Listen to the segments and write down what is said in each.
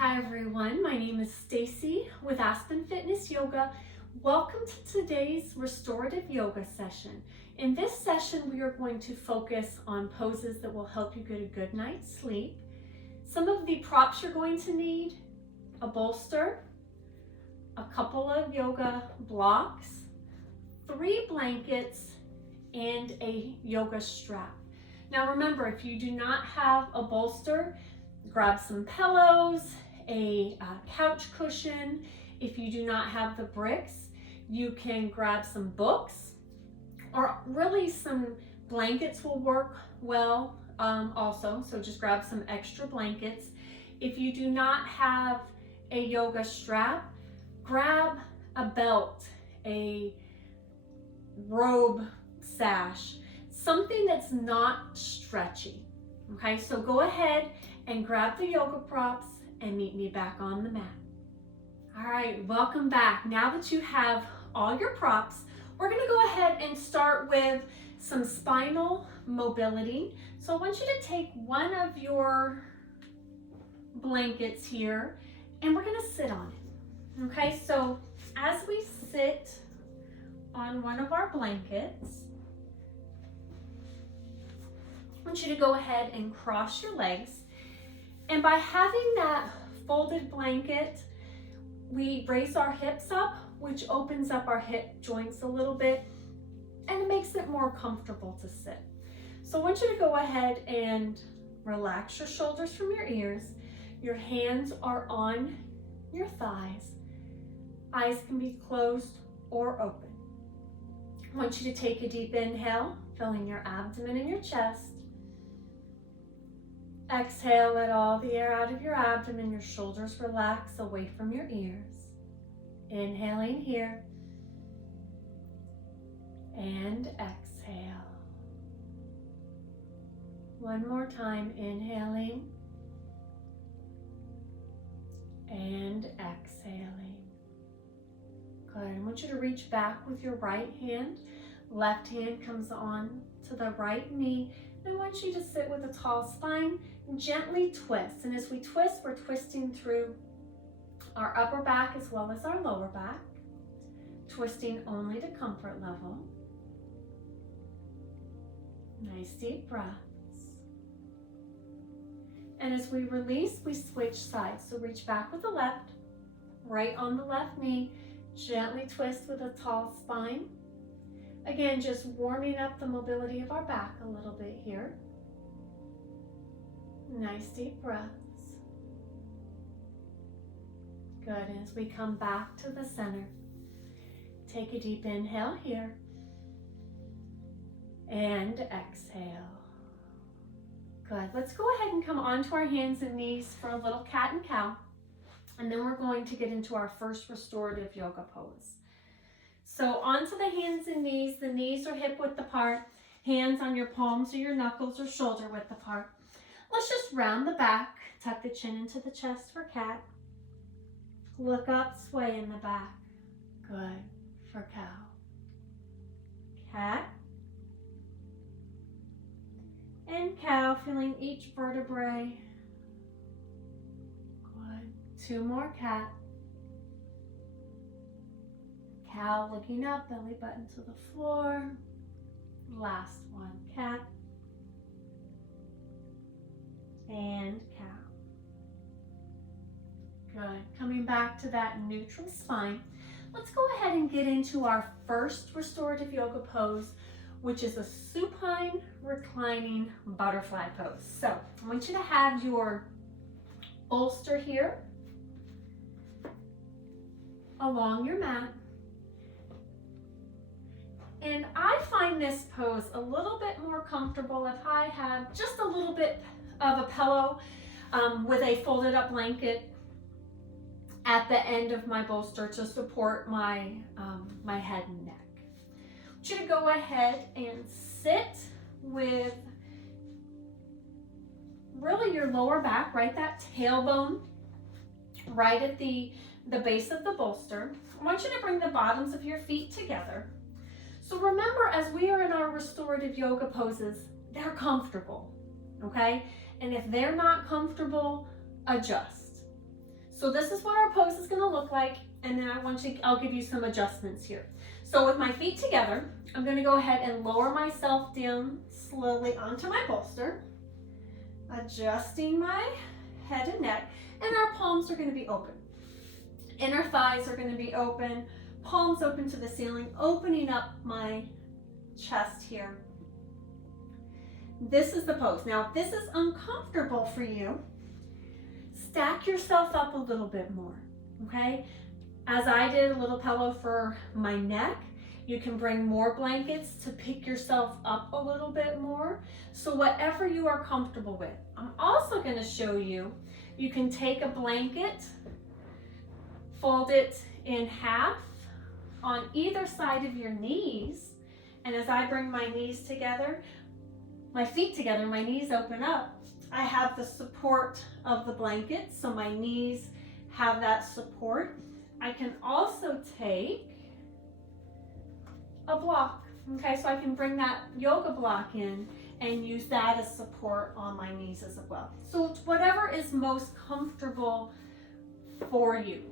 Hi everyone, my name is Stacie with Aspen Fitness Yoga. Welcome to today's restorative yoga session. In this session, we are going to focus on poses that will help you get a good night's sleep. Some of the props you're going to need: a bolster, a couple of yoga blocks, 3 blankets, and a yoga strap. Now remember, if you do not have a bolster, grab some pillows, a couch cushion. If you do not have the bricks, you can grab some books, or really some blankets will work well also, so just grab some extra blankets. If you do not have a yoga strap, grab a belt, a robe sash, something that's not stretchy. Okay, so go ahead and grab the yoga props and meet me back on the mat. All right, welcome back. Now that you have all your props, we're gonna go ahead and start with some spinal mobility. So I want you to take one of your blankets here and we're gonna sit on it. Okay, so as we sit on one of our blankets, I want you to go ahead and cross your legs. And by having that folded blanket, we raise our hips up, which opens up our hip joints a little bit, and it makes it more comfortable to sit. So I want you to go ahead and relax your shoulders from your ears. Your hands are on your thighs. Eyes can be closed or open. I want you to take a deep inhale, filling your abdomen and your chest. Exhale, let all the air out of your abdomen, your shoulders relax away from your ears. Inhaling here, and exhale. One more time, inhaling, and exhaling. Good, I want you to reach back with your right hand. Left hand comes on to the right knee. I want you to sit with a tall spine and gently twist. And as we twist, we're twisting through our upper back as well as our lower back, twisting only to comfort level. Nice deep breaths. And as we release, we switch sides. So reach back with the left, right on the left knee, gently twist with a tall spine. Again, just warming up the mobility of our back a little bit here. Nice deep breaths. Good, and as we come back to the center, take a deep inhale here, and exhale. Good, let's go ahead and come onto our hands and knees for a little cat and cow, and then we're going to get into our first restorative yoga pose. So onto the hands and knees. The knees are hip width apart. Hands on your palms or your knuckles or shoulder width apart. Let's just round the back. Tuck the chin into the chest for cat. Look up, sway in the back. Good for cow. Cat. And cow, feeling each vertebrae. Good. 2 more, cat. Cow, looking up, belly button to the floor. Last one, cat. And cow. Good. Coming back to that neutral spine. Let's go ahead and get into our first restorative yoga pose, which is a supine reclining butterfly pose. So I want you to have your bolster here along your mat. And I find this pose a little bit more comfortable if I have just a little bit of a pillow with a folded up blanket at the end of my bolster to support my, my head and neck. I want you to go ahead and sit with really your lower back, right? That tailbone right at the base of the bolster. I want you to bring the bottoms of your feet together. So remember, as we are in our restorative yoga poses, they're comfortable, okay? And if they're not comfortable, adjust. So this is what our pose is going to look like, and then I'll give you some adjustments here. So with my feet together, I'm going to go ahead and lower myself down slowly onto my bolster, adjusting my head and neck, and our palms are going to be open. Inner thighs are going to be open, palms open to the ceiling, opening up my chest here. This is the pose. Now, if this is uncomfortable for you, stack yourself up a little bit more, okay? As I did, a little pillow for my neck. You can bring more blankets to pick yourself up a little bit more. So whatever you are comfortable with. I'm also going to show you, you can take a blanket, fold it in half on either side of your knees. And as I bring my knees together, my feet together, my knees open up, I have the support of the blanket, so my knees have that support. I can also take a block, okay? So I can bring that yoga block in and use that as support on my knees as well. So it's whatever is most comfortable for you.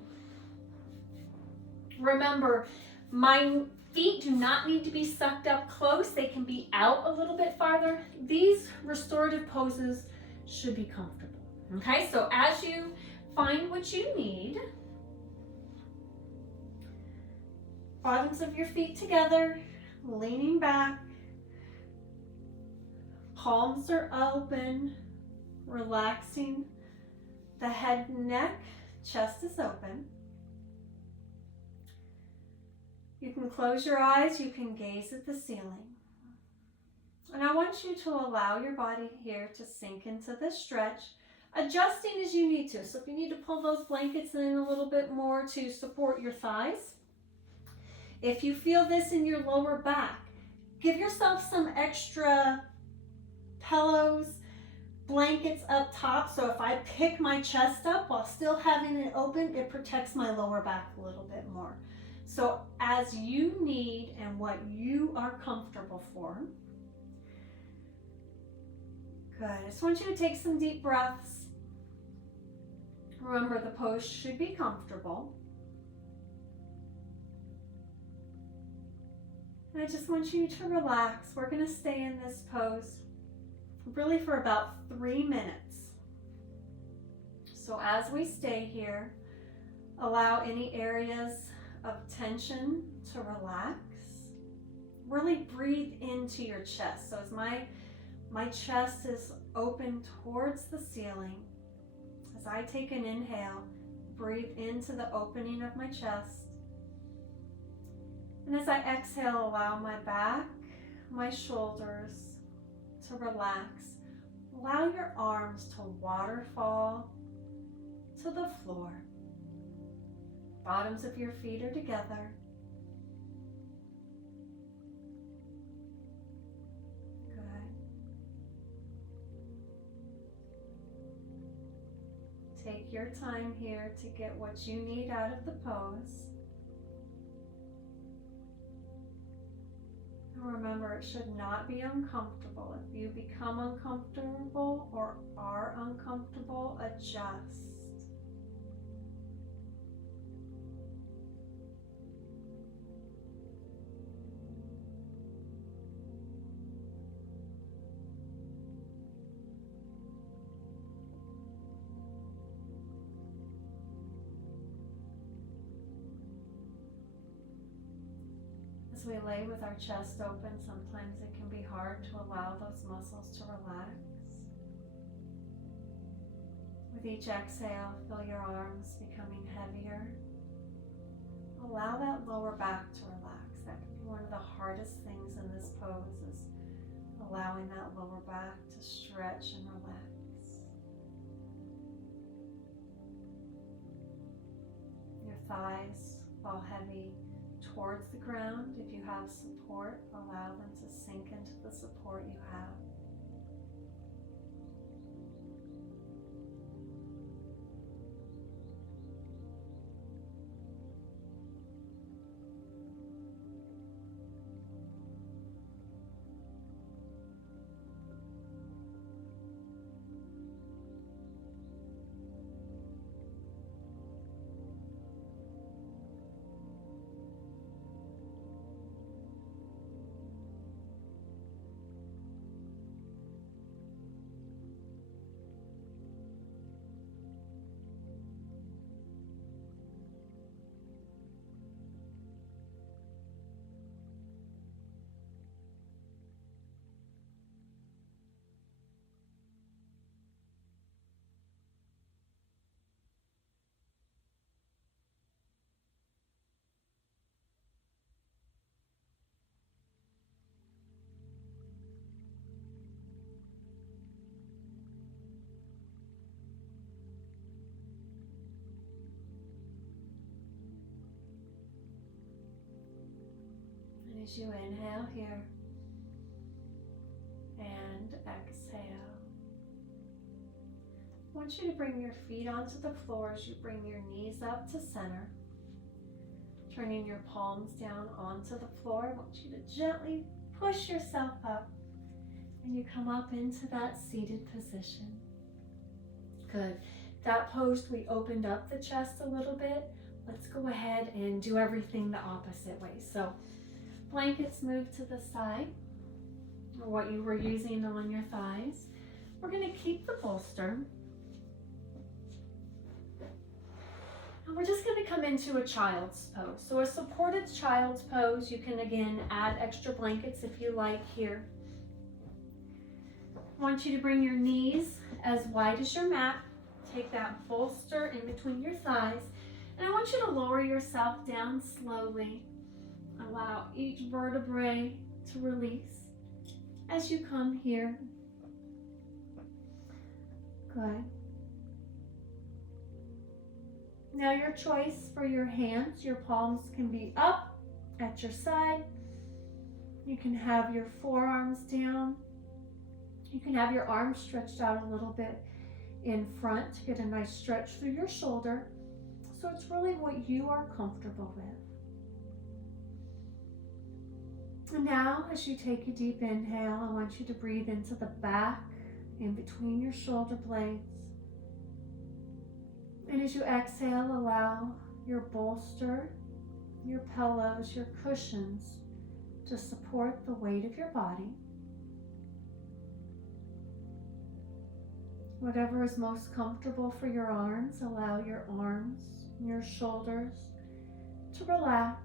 Remember, my feet do not need to be sucked up close. They can be out a little bit farther. These restorative poses should be comfortable. Okay, so as you find what you need, bottoms of your feet together, leaning back, palms are open, relaxing the head and neck, chest is open. You can close your eyes, you can gaze at the ceiling. And I want you to allow your body here to sink into this stretch, adjusting as you need to. So if you need to pull those blankets in a little bit more to support your thighs. If you feel this in your lower back, give yourself some extra pillows, blankets up top. So if I pick my chest up while still having it open, it protects my lower back a little bit more. So as you need and what you are comfortable for. Good. I just want you to take some deep breaths. Remember, the pose should be comfortable. And I just want you to relax. We're going to stay in this pose really for about 3 minutes. So as we stay here, allow any areas of tension to relax. Really breathe into your chest. So as my chest is open towards the ceiling, as I take an inhale, breathe into the opening of my chest. And as I exhale, allow my back, my shoulders to relax. Allow your arms to waterfall to the floor. Bottoms of your feet are together. Good. Take your time here to get what you need out of the pose. And remember, it should not be uncomfortable. If you become uncomfortable or are uncomfortable, adjust. As we lay with our chest open, sometimes it can be hard to allow those muscles to relax. With each exhale, feel your arms becoming heavier. Allow that lower back to relax. That can be one of the hardest things in this pose, is allowing that lower back to stretch and relax. Your thighs fall heavy towards the ground. If you have support, allow them to sink into the support you have. as you inhale here and exhale. I want you to bring your feet onto the floor as you bring your knees up to center. Turning your palms down onto the floor. I want you to gently push yourself up and you come up into that seated position. Good. That pose, we opened up the chest a little bit. Let's go ahead and do everything the opposite way. So blankets move to the side, or what you were using on your thighs. We're going to keep the bolster. And we're just going to come into a child's pose. So a supported child's pose, you can again add extra blankets if you like here. I want you to bring your knees as wide as your mat. Take that bolster in between your thighs. And I want you to lower yourself down slowly. Allow each vertebrae to release as you come here. Good. Now your choice for your hands, your palms can be up at your side. You can have your forearms down. You can have your arms stretched out a little bit in front to get a nice stretch through your shoulder. So it's really what you are comfortable with. And now as you take a deep inhale, I want you to breathe into the back, in between your shoulder blades. And as you exhale, allow your bolster, your pillows, your cushions to support the weight of your body. Whatever is most comfortable for your arms, allow your arms and your shoulders to relax.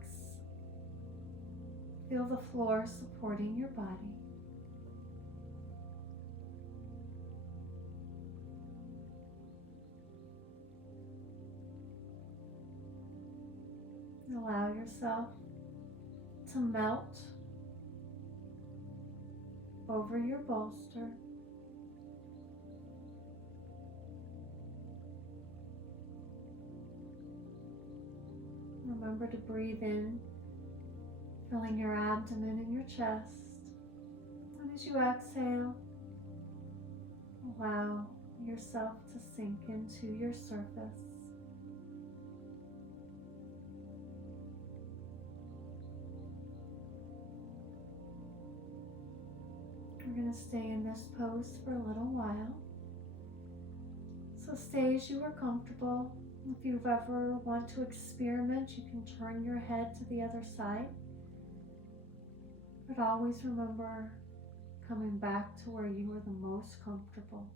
Feel the floor supporting your body. Allow yourself to melt over your bolster. Remember to breathe in, filling your abdomen and your chest. And as you exhale, allow yourself to sink into your surface. We're going to stay in this pose for a little while. So stay as you are comfortable. If you ever want to experiment, you can turn your head to the other side. But always remember coming back to where you are the most comfortable.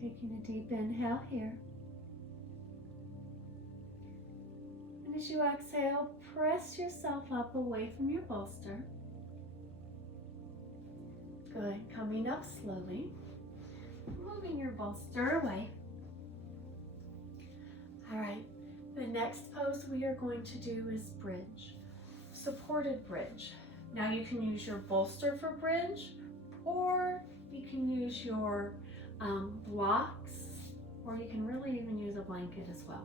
Taking a deep inhale here. And as you exhale, press yourself up away from your bolster. Good. Coming up slowly. Moving your bolster away. All right. The next pose we are going to do is bridge. Supported bridge. Now you can use your bolster for bridge, or you can use your blocks, or you can really even use a blanket as well.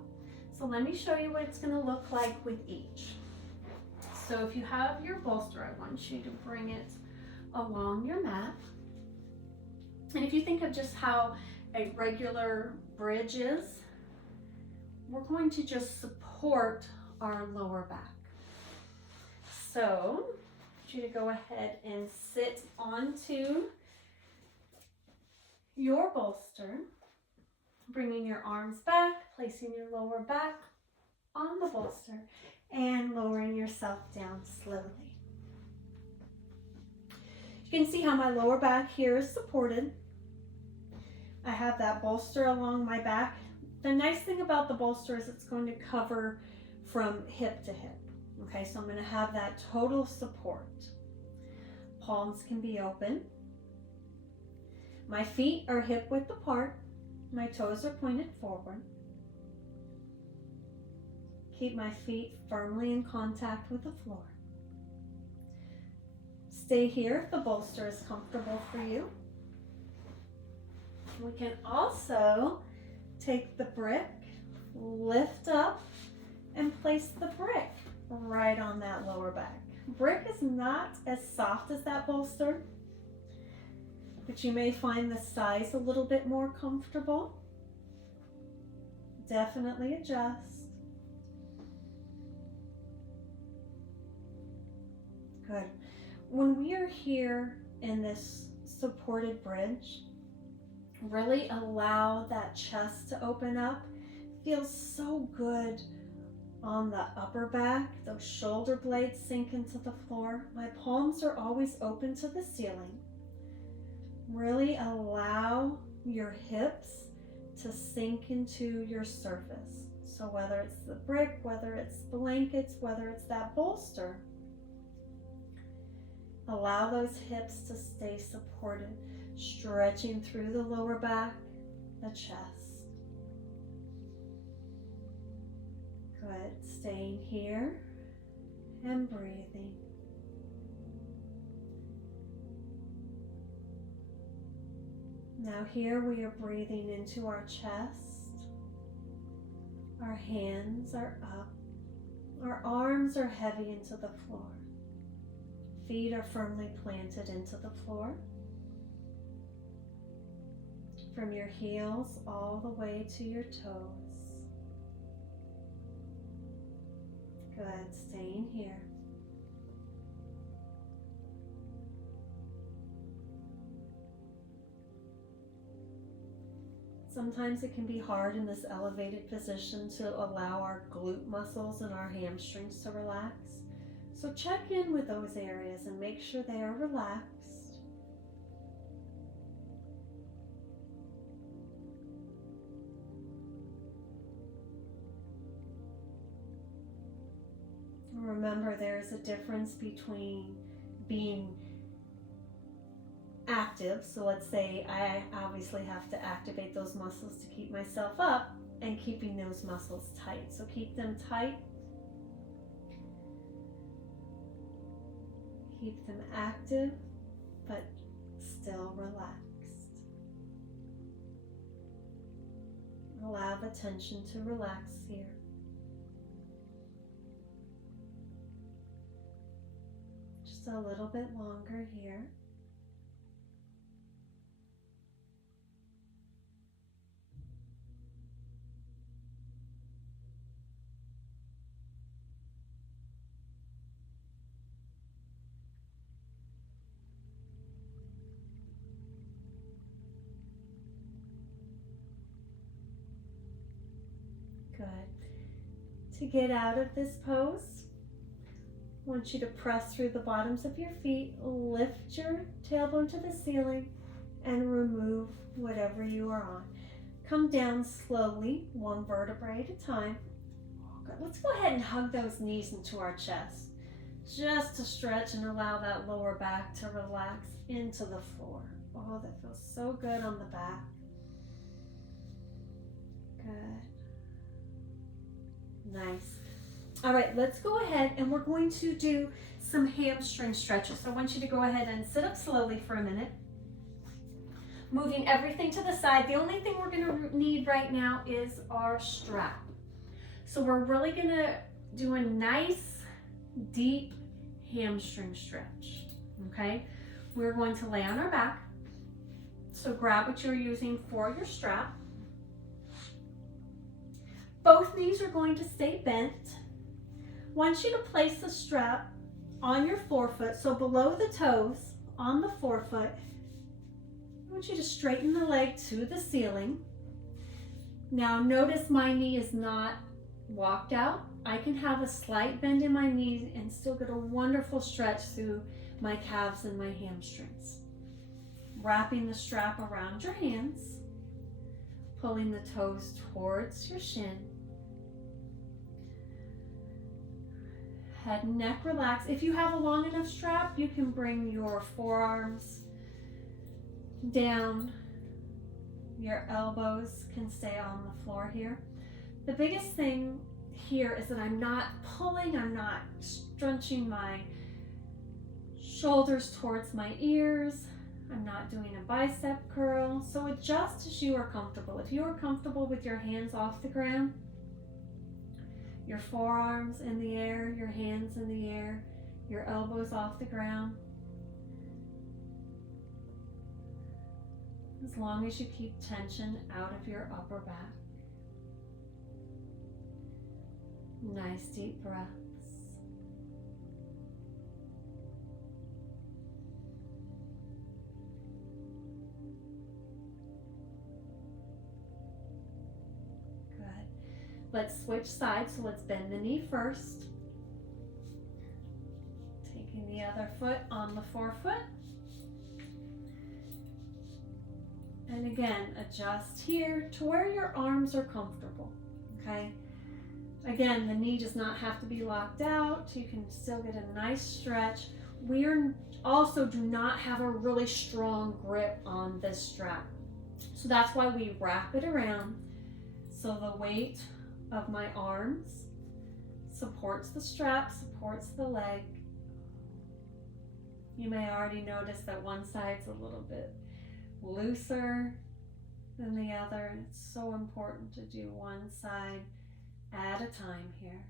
So let me show you what it's going to look like with each. So if you have your bolster, I want you to bring it along your mat. And if you think of just how a regular bridge is, we're going to just support our lower back. So I want you to go ahead and sit onto your bolster, bringing your arms back, placing your lower back on the bolster, and lowering yourself down slowly. You can see how my lower back here is supported. I have that bolster along my back. The nice thing about the bolster is it's going to cover from hip to hip. Okay, so I'm going to have that total support. Palms can be open. My feet are hip width apart. My toes are pointed forward. Keep my feet firmly in contact with the floor. Stay here if the bolster is comfortable for you. We can also take the brick, lift up, and place the brick right on that lower back. Brick is not as soft as that bolster, but you may find the size a little bit more comfortable. Definitely adjust. Good. When we are here in this supported bridge, really allow that chest to open up. Feels so good on the upper back. Those shoulder blades sink into the floor. My palms are always open to the ceiling. Really allow your hips to sink into your surface. So whether it's the brick, whether it's blankets, whether it's that bolster, allow those hips to stay supported, stretching through the lower back, the chest. Good. Staying here and breathing. Now here we are breathing into our chest. Our hands are up. Our arms are heavy into the floor. Feet are firmly planted into the floor. From your heels all the way to your toes. Good, staying here. Sometimes it can be hard in this elevated position to allow our glute muscles and our hamstrings to relax. So check in with those areas and make sure they are relaxed. Remember, there's a difference between being active, so let's say I obviously have to activate those muscles to keep myself up, and keeping those muscles tight. So keep them tight. Keep them active, but still relaxed. Allow the tension to relax here. Just a little bit longer here. Good. To get out of this pose, I want you to press through the bottoms of your feet, lift your tailbone to the ceiling, and remove whatever you are on. Come down slowly, one vertebrae at a time. Good. Let's go ahead and hug those knees into our chest, just to stretch and allow that lower back to relax into the floor. Oh, that feels so good on the back. Good. Nice. All right, let's go ahead and we're going to do some hamstring stretches. So I want you to go ahead and sit up slowly for a minute. Moving everything to the side. The only thing we're going to need right now is our strap. So we're really going to do a nice, deep hamstring stretch, okay? We're going to lay on our back. So grab what you're using for your strap. Both knees are going to stay bent. I want you to place the strap on your forefoot, so below the toes on the forefoot. I want you to straighten the leg to the ceiling. Now notice my knee is not walked out. I can have a slight bend in my knee and still get a wonderful stretch through my calves and my hamstrings. Wrapping the strap around your hands, pulling the toes towards your shin. Head and neck relax. If you have a long enough strap, you can bring your forearms down. Your elbows can stay on the floor here. The biggest thing here is that I'm not pulling, I'm not scrunching my shoulders towards my ears. I'm not doing a bicep curl. So adjust as you are comfortable. If you are comfortable with your hands off the ground, your forearms in the air, your hands in the air, your elbows off the ground. As long as you keep tension out of your upper back. Nice deep breaths. Good. Let's switch sides, so let's bend the knee first. Taking the other foot on the forefoot. And again, adjust here to where your arms are comfortable, okay? Again, the knee does not have to be locked out. You can still get a nice stretch. We also do not have a really strong grip on this strap. So that's why we wrap it around. So the weight of my arms supports the strap, supports the leg. You may already notice that one side's a little bit looser than the other, and it's so important to do one side at a time here.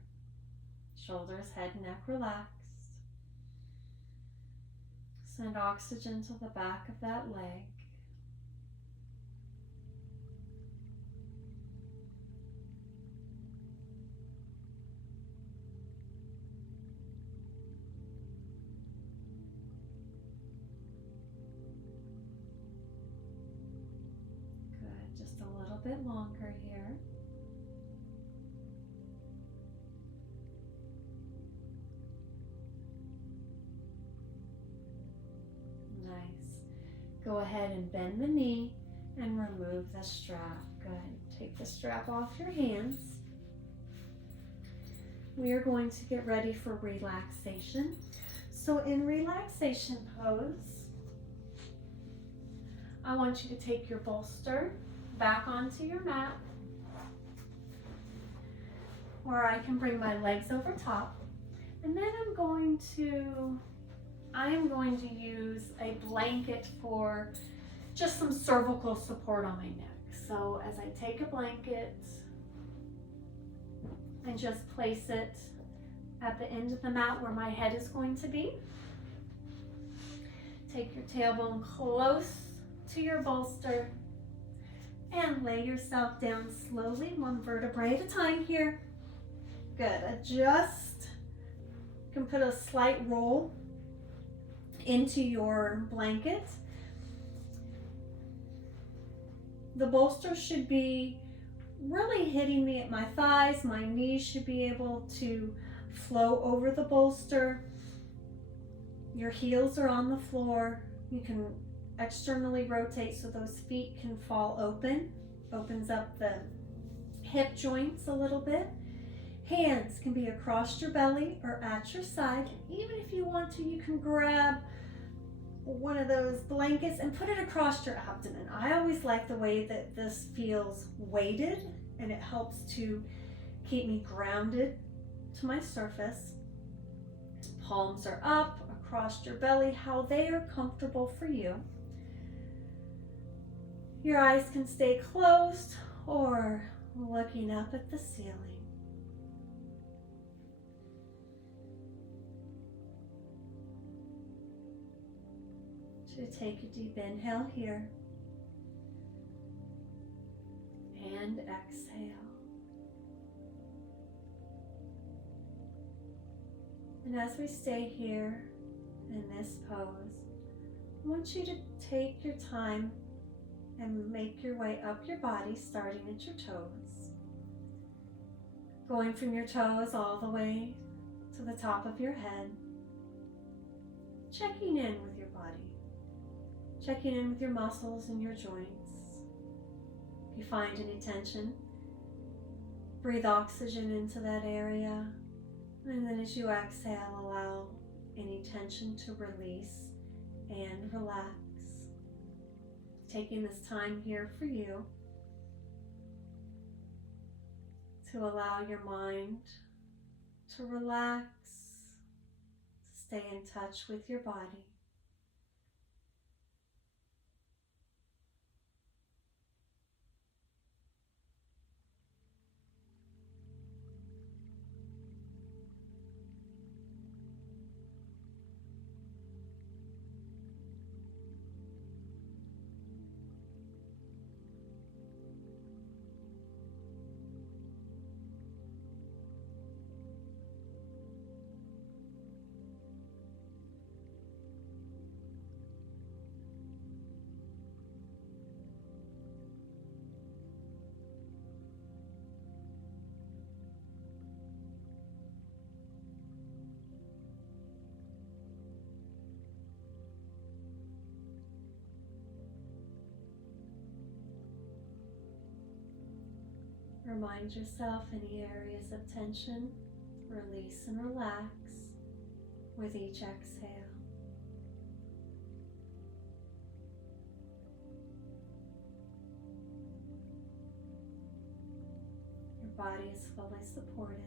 Shoulders, head, neck relaxed. Send oxygen to the back of that leg. Good, just a little bit longer here. Go ahead and bend the knee and remove the strap. Good. Take the strap off your hands. We are going to get ready for relaxation. So in relaxation pose, I want you to take your bolster back onto your mat, where I can bring my legs over top. And then I am going to use a blanket for just some cervical support on my neck. So as I take a blanket and just place it at the end of the mat where my head is going to be. Take your tailbone close to your bolster and lay yourself down slowly, one vertebrae at a time here. Good, adjust. You can put a slight roll into your blanket. The bolster should be really hitting me at my thighs. My knees should be able to flow over the bolster. Your heels are on the floor. You can externally rotate so those feet can fall open Opens up the hip joints a little bit. Hands can be across your belly or at your side. Even if you want to, you can grab one of those blankets and put it across your abdomen. I always like the way that this feels weighted, and it helps to keep me grounded to my surface. Palms are up across your belly, how they are comfortable for you. Your eyes can stay closed or looking up at the ceiling. To take a deep inhale here and exhale. And as we stay here in this pose, I want you to take your time and make your way up your body, starting at your toes. Going from your toes all the way to the top of your head. Checking in with your body. Checking in with your muscles and your joints. If you find any tension, breathe oxygen into that area. And then as you exhale, allow any tension to release and relax. Taking this time here for you to allow your mind to relax, to stay in touch with your body. Remind yourself any areas of tension, release and relax with each exhale. Your body is fully supported.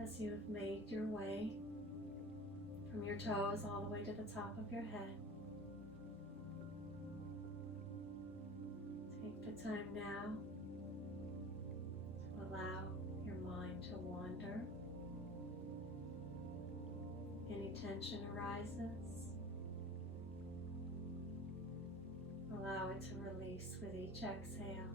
As you have made your way from your toes all the way to the top of your head, take the time now to allow your mind to wander. Any tension arises, allow it to release with each exhale.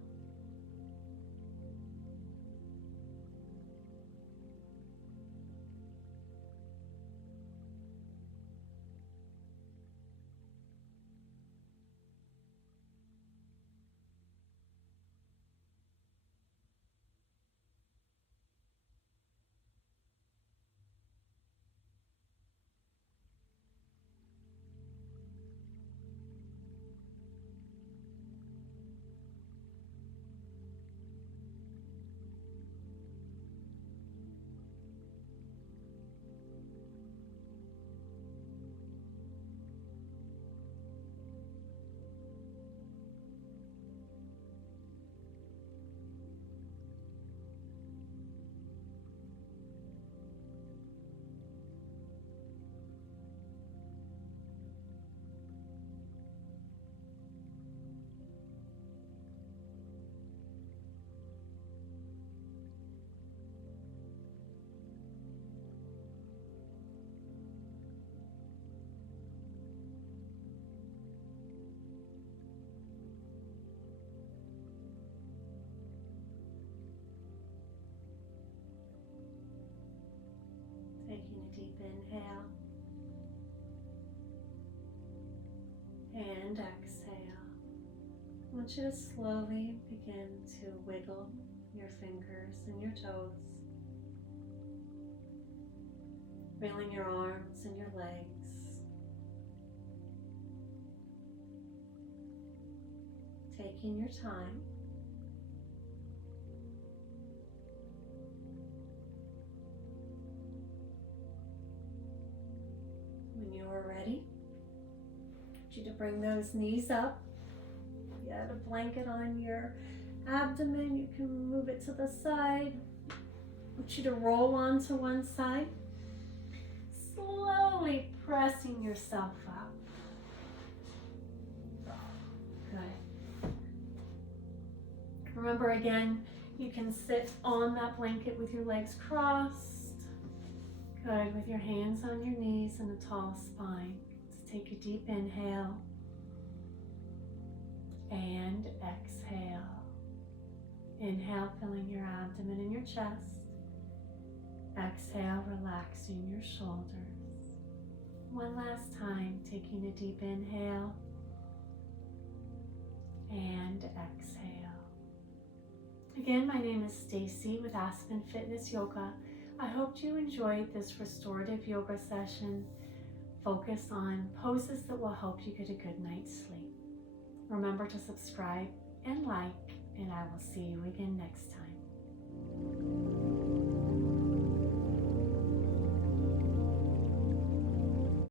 deep inhale and exhale. I want you to slowly begin to wiggle your fingers and your toes, feeling your arms and your legs, taking your time. When you are ready, I want you to bring those knees up. If you have a blanket on your abdomen, you can move it to the side. I want you to roll onto one side, slowly pressing yourself up. Good. Remember again, you can sit on that blanket with your legs crossed. Good, with your hands on your knees and a tall spine. Let's take a deep inhale and exhale. Inhale, filling your abdomen and your chest. Exhale, relaxing your shoulders. One last time, taking a deep inhale and exhale. Again, my name is Stacie with Aspen Fitness Yoga. I hope you enjoyed this restorative yoga session focused on poses that will help you get a good night's sleep. Remember to subscribe and like, and I will see you again next time.